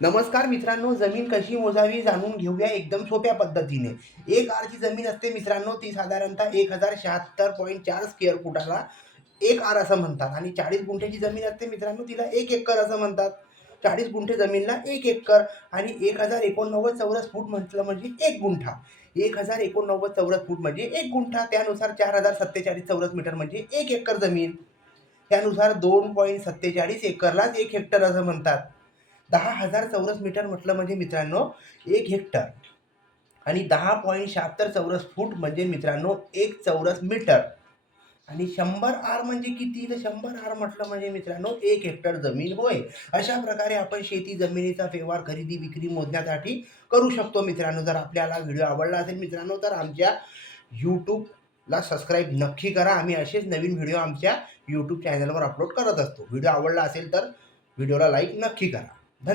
नमस्कार मित्रांनो, जमीन कशी मोजावी जाणून घेऊया एकदम सोप्या पद्धतीने. 1 आरची जमीन असते मित्रांनो, ती साधारणतः 1076.4 स्क्वेअर फुटाला 1 आर असं म्हणतात आणि 40 गुंठ्याची जमीन असते मित्रांनो, तिला 1 एकर असं म्हणतात. 40 गुंठे जमीनला 1 एकर आणि 1089 चौरस फूट म्हटलं म्हणजे 1 गुंठा. 1089 चौरस फूट म्हणजे 1 गुंठा. त्यानुसार 4047 चौरस मीटर म्हणजे 1 एकर जमीन. त्यानुसार 2.47 एकरलाच 1 हेक्टर असं म्हणतात. 10,000 चौरस मीटर म्हटलं म्हणजे मित्रांनो 1 हेक्टर आणि 10.76 चौरस फूट म्हणजे मित्रांनो 1 चौरस मीटर आणि 100 आर म्हणजे किती? तर 100 आर म्हटलं म्हणजे मित्रांनो 1 हेक्टर जमीन होय. अशा प्रकारे आपण शेती जमिनीचा व्यवहार खरेदी विक्री मोजण्यासाठी करू शकतो मित्रांनो. जर आपल्याला व्हिडिओ आवडला असेल मित्रांनो तर आमच्या YouTubeला सबस्क्राईब नक्की करा. आम्ही असेच नवीन व्हिडिओ आमच्या YouTube चॅनलवर अपलोड करत असतो. व्हिडिओ आवडला असेल तर व्हिडिओला लाईक नक्की करा.